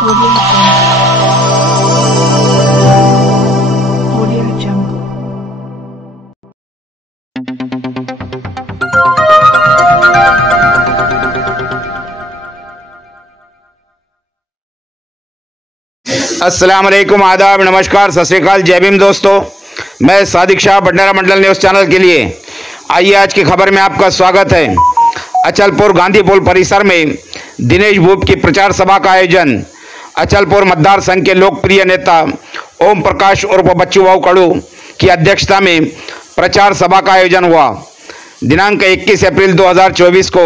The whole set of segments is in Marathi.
अस्सलाम वालेकुम, आदाब, नमस्कार, सत श्री अकाल, जय भीम दोस्तों। मैं सादिक शाह, भंडारा मंडल न्यूज़ चैनल के लिए। आइए आज की खबर में आपका स्वागत है। अचलपुर गांधी पुल परिसर में दिनेश भूप की प्रचार सभा का आयोजन। अचलपुर मतदार संघ के लोकप्रिय नेता ओम प्रकाश उर्फ बच्चू भाऊ कड़ू की अध्यक्षता में प्रचार सभा का आयोजन हुआ। दिनांक 21 अप्रैल 2024 को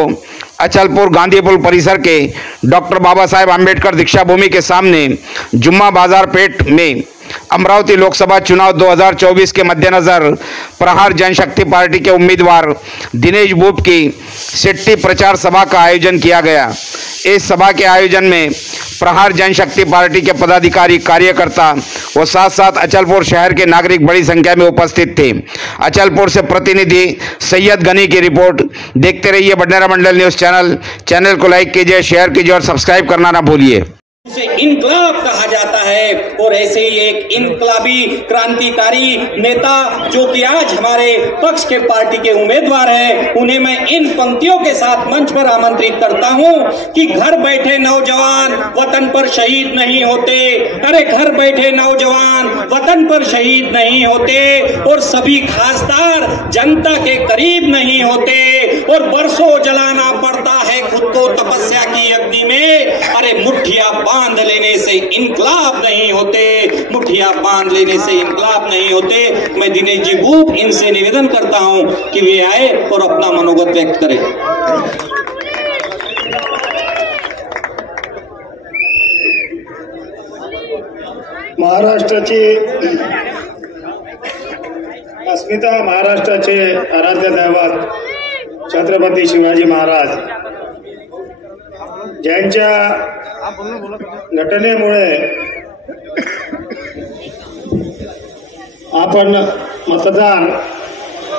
अचलपुर गांधी पुल परिसर के डॉक्टर बाबा साहेब आम्बेडकर दीक्षा भूमि के सामने जुम्मा बाजार पेट में अमरावती लोकसभा चुनाव 2024 के मद्देनजर प्रहार जनशक्ति पार्टी के उम्मीदवार दिनेश भूप की सिट्टी प्रचार सभा का आयोजन किया गया। इस सभा के आयोजन में प्रहार जनशक्ति पार्टी के पदाधिकारी, कार्यकर्ता व साथ साथ अचलपुर शहर के नागरिक बड़ी संख्या में उपस्थित थे। अचलपुर से प्रतिनिधि सैयद गनी की रिपोर्ट। देखते रहिए भंडारा मंडल न्यूज़ चैनल को लाइक कीजिए, शेयर कीजिए और सब्सक्राइब करना ना भूलिए। उसे इनकलाब कहा जाता है और ऐसे ही एक इनकलाबी क्रांतिकारी नेता जो कि आज हमारे पक्ष के पार्टी के उम्मीदवार हैं, उन्हें मैं इन पंक्तियों के साथ मंच पर आमंत्रित करता हूं कि घर बैठे नौजवान वतन पर शहीद नहीं होते। अरे घर बैठे नौजवान वतन पर शहीद नहीं होते और सभी खासदार जनता के करीब नहीं होते और बरसों जलाना पड़ता है खुद को तपस्या की अग्नि में। अरे मुठ्ठियां बांध लेने से इनकलाब नहीं होते, मुठ्ठियां बांध लेने से इनकलाब नहीं होते। मैं दिनेश जी भूप इनसे निवेदन करता हूं कि वे आए और अपना मनोगत व्यक्त करें। महाराष्ट्राची अस्मिता, महाराष्ट्राचे आराध्य दैवत छत्रपती शिवाजी महाराज ज्यांच्या घटनेमुळे आपण मतदार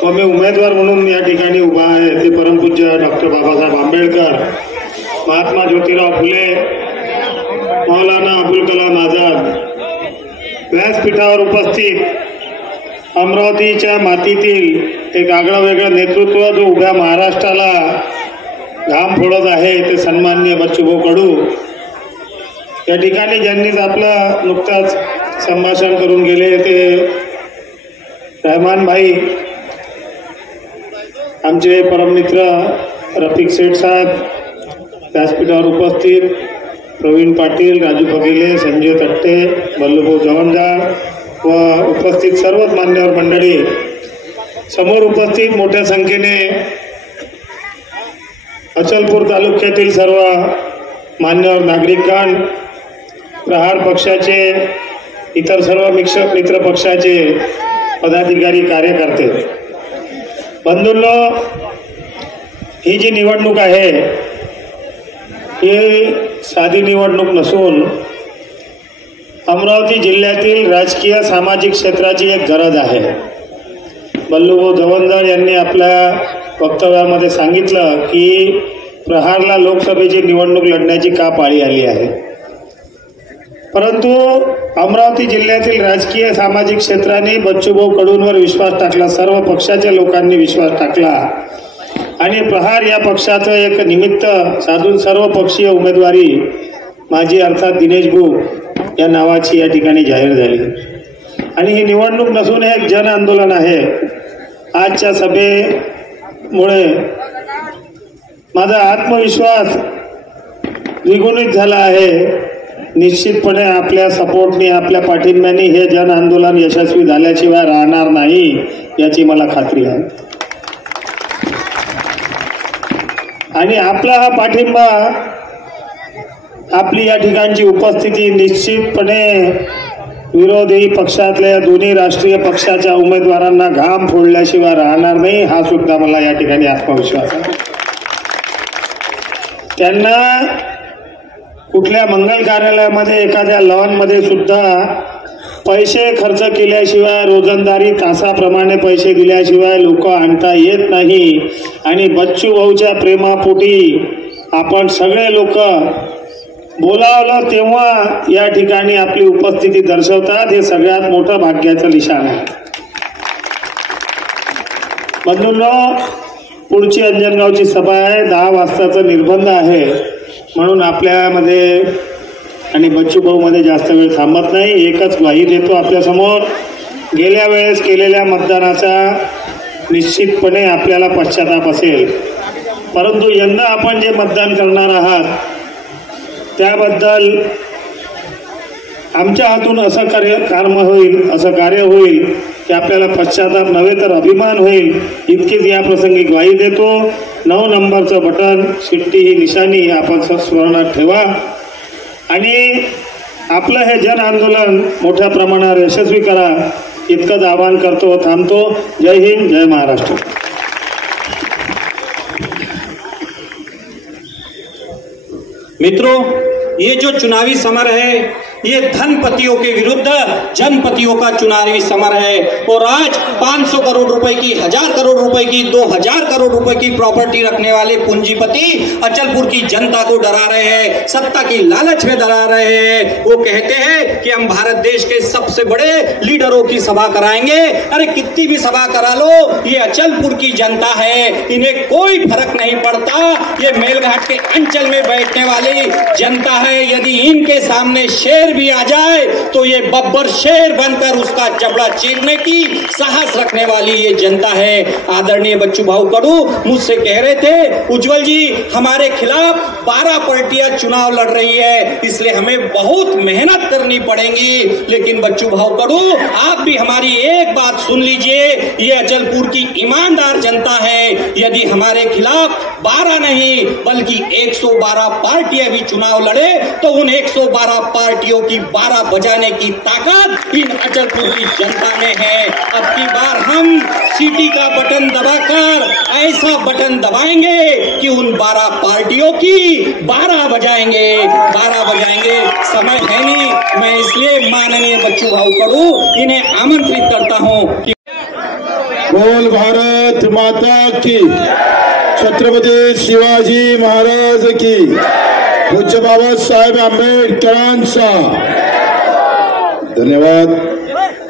व मी उमेदवार म्हणून या ठिकाणी उभा आहे ते परमपूज्य डॉक्टर बाबासाहेब आंबेडकर, महात्मा ज्योतिराव फुले, मौलाना अबुल कलाम आझाद व्यासपीठावर उपस्थित अमरावतीच्या मातीतील एक आगळं वेगळं नेतृत्व जो उभ्या महाराष्ट्राला घाम फोडत आहे ते सन्माननीय बच्चूभाऊ कडू या ठिकाणी ज्यांनीच आपलं नुकताच संभाषण करून गेले ते रहमान भाई, आमचे परममित्र रफिक सेठ साहेब, व्यासपीठावर उपस्थित प्रवीण पाटील, राजू बघेले, संजय तट्टे, बल्लूभाऊ जवंजाळ व उपस्थित सर्वच मान्यवर मंडळी, समोर उपस्थित मोठ्या संख्येने अचलपूर तालुक्यातील सर्व मान्यवर नागरिकगण, प्रहार पक्षाचे, इतर सर्व मित्र पक्षाचे पदाधिकारी, कार्यकर्ते, बंधूंनो, ही जी निवडणूक आहे ही साधी निवडणूक नसून अमरावती जिल्ह्यातील राजकीय सामाजिक क्षेत्राची एक गरज आहे। बल्लूभाऊ जवंजाळ यांनी आपल्या वक्तव्यामध्ये सांगितलं की प्रहारला लोकसभेची निवडणूक लढण्याची का पाळी आली आहे, परंतु अमरावती जिल्ह्यातील राजकीय सामाजिक क्षेत्राने बच्चूभाऊ कडूंवर विश्वास टाकला, सर्व पक्षाच्या लोकांनी विश्वास टाकला आणि प्रहार या पक्षाचं एक निमित्त साधून सर्व पक्षीय उमेदवारी माझी अर्थात दिनेश भूप या नावाची या ठिकाणी जाहीर झाली आणि ही निवडणूक नसून एक जन आंदोलन आहे। आजच्या सभेमुळे माझा आत्मविश्वास द्विगुणित झाला आहे। निश्चितपणे आपल्या सपोर्टने, आपल्या पाठिंब्याने हे जन आंदोलन यशस्वी झाल्याशिवाय राहणार नाही याची मला खात्री आहे आणि आपला हा पाठिंबा, आपली या ठिकाणची उपस्थिती निश्चितपणे विरोधी पक्षातल्या दोन्ही राष्ट्रीय पक्षाच्या उमेदवारांना घाम फोडल्याशिवाय राहणार नाही हा सुद्धा मला या ठिकाणी आत्मविश्वास आहे। त्यांना कुठल्या मंगल कार्यालयामध्ये, एखाद्या लॉनमध्ये सुद्धा पैसे खर्च केल्याशिवाय, रोजंदारी तासाप्रमाणे पैसे दिल्याशिवाय लोक आणता येत नाही आणि बच्चू भाऊच्या प्रेमापोटी आपण सगळे लोक बोलावलं तेव्हा या ठिकाणी आपली उपस्थिती दर्शवतात, हे सगळ्यात मोठं भाग्याचं निशाण आहे. बंधूंनो, पुढची अंजनगावची सभा आहे, 10 वाजताचा निर्बंध आहे, म्हणून आपल्यामध्ये आणि बच्चूभाऊमध्ये जास्त वेळ थांबत नाही. एकच ग्वाही देतो आपल्यासमोर, गेल्या वेळेस केलेल्या मतदानाचा निश्चितपणे आपल्याला पश्चाताप असेल, परंतु यंदा आपण जे मतदान करणार आहात त्याबद्दल आमच्या हातून असं कार्य होईल की आपल्याला पश्चाताप नव्हे तर अभिमान होईल, इतकीच या प्रसंगी ग्वाही देतो. 9 नंबरचं बटन, शिट्टी ही निशाणी आपण स्मरणात ठेवा आणि आपलं हे जन आंदोलन मोठ्या प्रमाणावर यशस्वी करा, इतकंच आवाहन करतो. थांबतो. जय हिंद, जय महाराष्ट्र. मित्रों, ये जो चुनावी समर है ये धनपतियों के विरुद्ध जनपतियों का चुनावी समर है। और आज 500 करोड़ रुपए की, 1000 करोड़ रुपए की, 2000 करोड़ रुपए की प्रॉपर्टी रखने वाले पूंजीपति अचलपुर की जनता को डरा रहे हैं, सत्ता की लालच में डरा रहे हैं। वो कहते हैं कि हम भारत देश के सबसे बड़े लीडरों की सभा कराएंगे। अरे कितनी भी सभा करा लो, ये अचलपुर की जनता है, इन्हें कोई फर्क नहीं पड़ता। ये मेलघाट के अंचल में बैठने वाली जनता है, यदि इनके सामने शेर भी आ जाए तो ये बब्बर शेर बनकर उसका जबड़ा चीरने की साहस रखने वाली ये जनता है। आदरणीय बच्चू भाऊ कडू मुझसे कह रहे थे, उज्जवल जी हमारे खिलाफ 12 पार्टियां चुनाव लड़ रही है, इसलिए हमें बहुत मेहनत करनी पड़ेगी। लेकिन बच्चू भाऊ कडू, आप भी हमारी एक बात सुन लीजिए, ये अचलपुर की ईमानदार जनता है। यदि हमारे खिलाफ 12 नहीं बल्कि 112 पार्टियां भी चुनाव लड़े तो उन 112 पार्टियों की 12 बजाने की ताकत इन अचलपुर की जनता में है। अब की बार हम सीटी का बटन दबाकर ऐसा बटन दबाएंगे कि उन 12 पार्टियों की 12 बजाएंगे, 12 बजाएंगे। समय है नहीं, मैं इसलिए माननीय बच्चू भाऊ कडू इन्हें आमंत्रित करता हूं कि बोल भारत माता की, छत्रपती शिवाजी महाराज की, पूज्य बाबासाहेब आंबेडकरांचा धन्यवाद.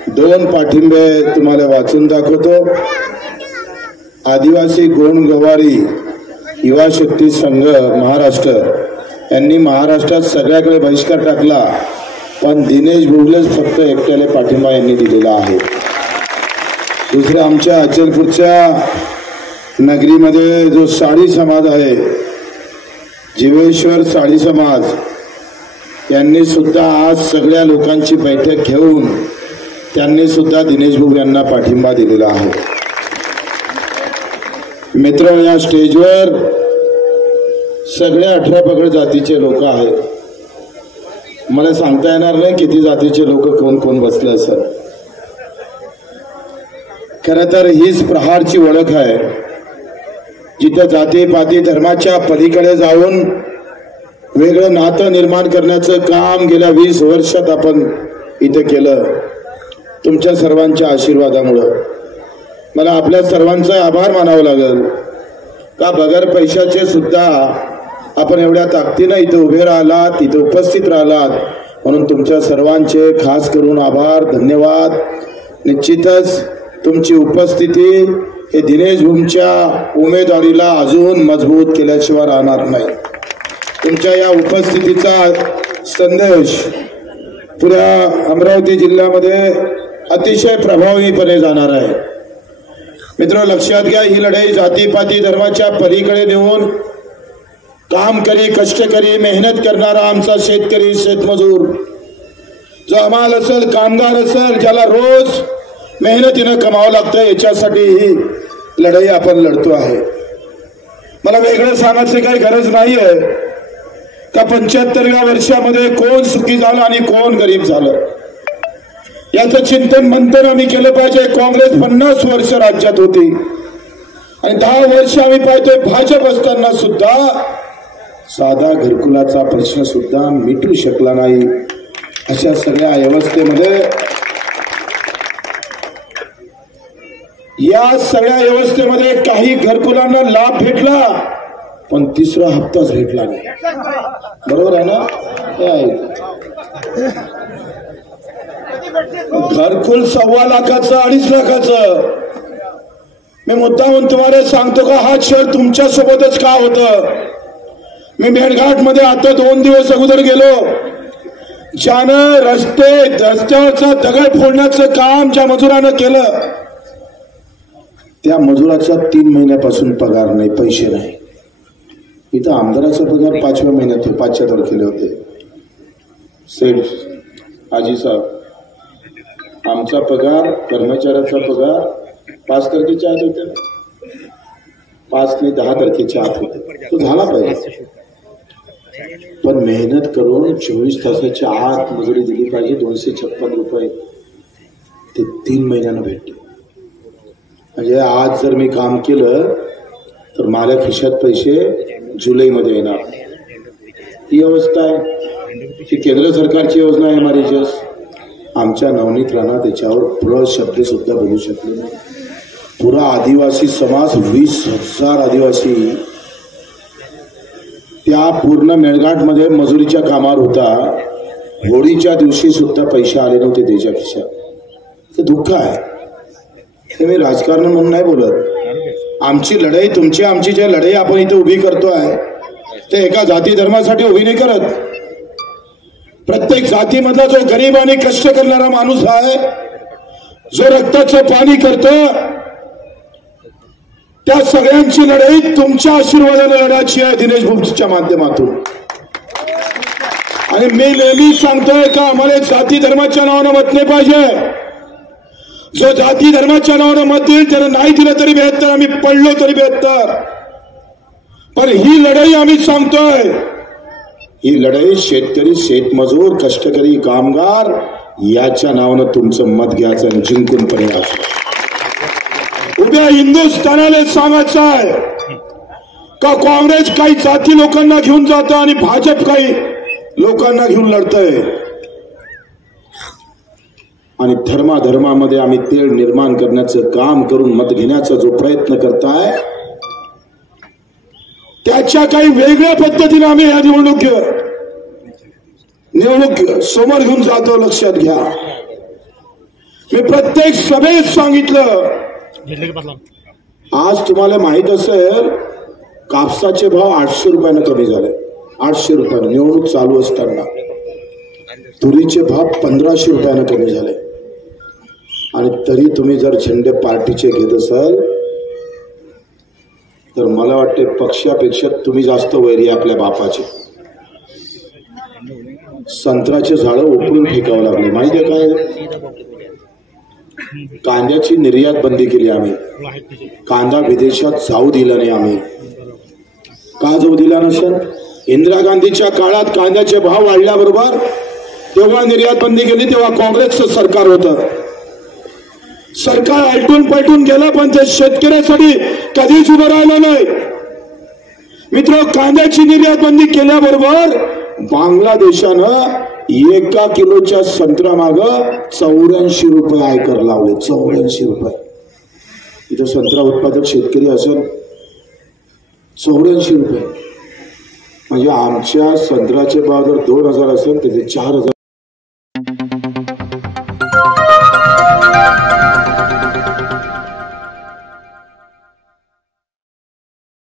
2 पाठिंबे तुम्हाला वाचून दाखवतो. आदिवासी गोंड गवारी युवा शक्ती संघ महाराष्ट्र यांनी महाराष्ट्रात सगळ्याकडे बहिष्कार टाकला, पण दिनेश भोगलेच फक्त एकट्याला पाठिंबा यांनी दिलेला आहे. दुसरे आमच्या अचलपूरच्या नगरीमध्ये जो साडी समाज आहे, जीवेश्वर साडी समाज, यांनी सुद्धा आज सगळ्या लोकांची बैठक घेऊन त्यांनी सुद्धा दिनेश भाऊ यांना पाठिंबा दिलेला आहे. मित्र, या स्टेजवर सगळ्या 18 पगड जातीचे लोक आहेत. मला सांगता येणार नाही किती जातीचे लोक कोण कोण बसले असेल. खरं तर हीच प्रहारची ओळख आहे, जिथं जातीपाती धर्माच्या पलीकडे जाऊन वेगळं नातं निर्माण करण्याचं काम गेल्या 20 वर्षात आपण इथे केलं. तुमच्या सर्वांच्या आशीर्वादामुळे मला आपल्या सर्वांचा आभार मानावा लागेल का बगर पैशाचे सुद्धा आपण एवढ्या ताकदीने इथे उभे राहिलात, इथे उपस्थित राहिलात, म्हणून तुमच्या सर्वांचे खास करून आभार, धन्यवाद. निश्चितच तुमची उपस्थिती हे दिनेश भाऊंच्या उमेदवारीला अजून मजबूत केल्याशिवाय राहणार नाही. तुमच्या या उपस्थितीचा संदेश पुऱ्या अमरावती जिल्ह्यामध्ये अतिशय प्रभावीपणे जाणार आहे. मित्र, लक्षात घ्या, ही लढाई जातीपाती धर्माच्या पलीकडे नेऊन कामकरी, कष्टकरी, मेहनत करणारा आमचा शेतकरी, शेतमजूर, जो हमाल असेल, कामगार असेल, ज्याला रोज मेहनतीनं कमावं लागतं, याच्यासाठी ही लढाई आपण लढतो आहे. मला वेगळं सांगायची काही गरज नाही आहे का 75व्या वर्षामध्ये कोण सुखी झालं आणि कोण गरीब झालं, याचं चिंतन मंथन आम्ही केलं पाहिजे. काँग्रेस 50 वर्ष राज्यात होती आणि 10 वर्ष आम्ही पाहतोय भाजप असताना सुद्धा साधा घरकुलाचा प्रश्न सुद्धा मिटू शकला नाही. अशा सगळ्या व्यवस्थेमध्ये, या सगळ्या व्यवस्थेमध्ये काही घरकुलांना लाभ भेटला, पण तिसरा हप्ताच भेटला नाही. बरोबर आहे ना? हे आहे. घरकुल 1.25 लाखाचं 2.5 लाखाचं. मी मुद्दामून तुम्हाला सांगतो का हा क्षण तुमच्या सोबतच का होतं. मी मेळघाट मध्ये आता 2 दिवस अगोदर गेलो. ज्यानं रस्त्यावरचं दगड फोडण्याचं काम ज्या मजुरानं केलं त्या मजुराचा 3 महिन्यापासून पगार नाही, पैसे नाही. इथं आमदाराचा पगार 5व्या महिन्यात 5च्या तारखेला होते. सेठ आजी साहेब, आमचा पगार कर्मचाऱ्याचा पगार 5 तारखेच्या आत होते ना, 5 नाही 10 तारखेच्या आत होते. तो झाला पाहिजे. पण मेहनत करून 24 तासाच्या आत मजुरी दिली पाहिजे. 256 रुपये ते 3 महिन्यानं भेटते. म्हणजे आज जर मी काम केलं तर माझ्या खिशात पैसे जुलैमध्ये येणार. ही अवस्था आहे. ही केंद्र सरकारची योजना आहे. हमारी आमच्या नवनीत राणा त्याच्यावर पुढं शब्द सुद्धा बोलू शकले नाही. पुरा आदिवासी समाज 20,000 आदिवासी त्या पूर्ण मेळघाटमध्ये मजुरीच्या कामावर होता. होळीच्या दिवशी सुद्धा पैसे आले नव्हते त्याच्या खिशात. ते दुःख आहे. ते मी राजकारण म्हणून नाही बोलत. आमची लढाई आमची जी लढाई आपण इथे उभी करतोय ते एका जाती धर्मासाठी उभी नाही करत. प्रत्येक जातीमधला जो गरीब आणि कष्ट करणारा माणूस आहे, जो रक्ताचं पाणी करतो, त्या सगळ्यांची लढाई तुमच्या आशीर्वादाने लढायची आहे दिनेश भाऊच्या माध्यमातून. आणि मी नेहमी सांगतोय का आम्हाला जाती धर्माच्या नावानं मत नाही पाहिजे. जो जाती धर्माच्या नावानं मत देईल त्याला नाही दिलं तरी 72, आम्ही पडलो तरी 72. पण ही लढाई आम्ही सांगतोय, ही लढाई शेतकरी, शेतमजूर, कष्टकरी, कामगार याच्या नावानं तुमचं मत घ्यायचं आणि जिंकून पण यायचं. उद्या हिंदुस्थानाला सांगायचं आहे का काँग्रेस काही जाती लोकांना घेऊन जात आणि भाजप काही लोकांना घेऊन लढतंय. आणि धर्मामध्ये आम्ही तेढ निर्माण करण्याचं काम करून मत घेण्याचा जो प्रयत्न करताय त्याच्या काही वेगळ्या पद्धतीने आम्ही या निवडणूक समोर घेऊन जातो. लक्षात घ्या. मी प्रत्येक सभेत सांगितलं. आज तुम्हाला माहित असेल कापसाचे भाव 800 रुपयानं कमी झाले. 800 रुपयानं निवडणूक चालू असताना. तुरीचे भाव 1500 रुपयानं कमी झाले. आणि तरी तुम्ही जर झेंडे पार्टीचे घेत असाल तर मला वाटते पक्षापेक्षा तुम्ही जास्त वैरी आपल्या बापाचे. संत्र्याचे झाडं उपळून फेकावं लागले. माहिती आहे काय? कांद्याची निर्यात बंदी केली आम्ही. कांदा विदेशात जाऊ दिला नाही आम्ही. का जाऊ दिला नसेल? इंदिरा गांधीच्या काळात कांद्याचे भाव वाढल्याबरोबर तेव्हा निर्यात बंदी केली. तेव्हा काँग्रेसचं सरकार होतं. सरकार आलटून पलटून गेलं पण ते शेतकऱ्यासाठी कधीच उभं राहिलं नाही. मित्र, कांद्याची निर्यात बंदी केल्याबरोबर बांगलादेशानं 1 किलोच्या संत्रा माग 84 रुपये आयकर लावले. 84 रुपये. इथं संत्रा उत्पादक शेतकरी असेल 84 रुपये. म्हणजे आमच्या संत्र्याचे भाव जर 2000 असेल तर ते 4000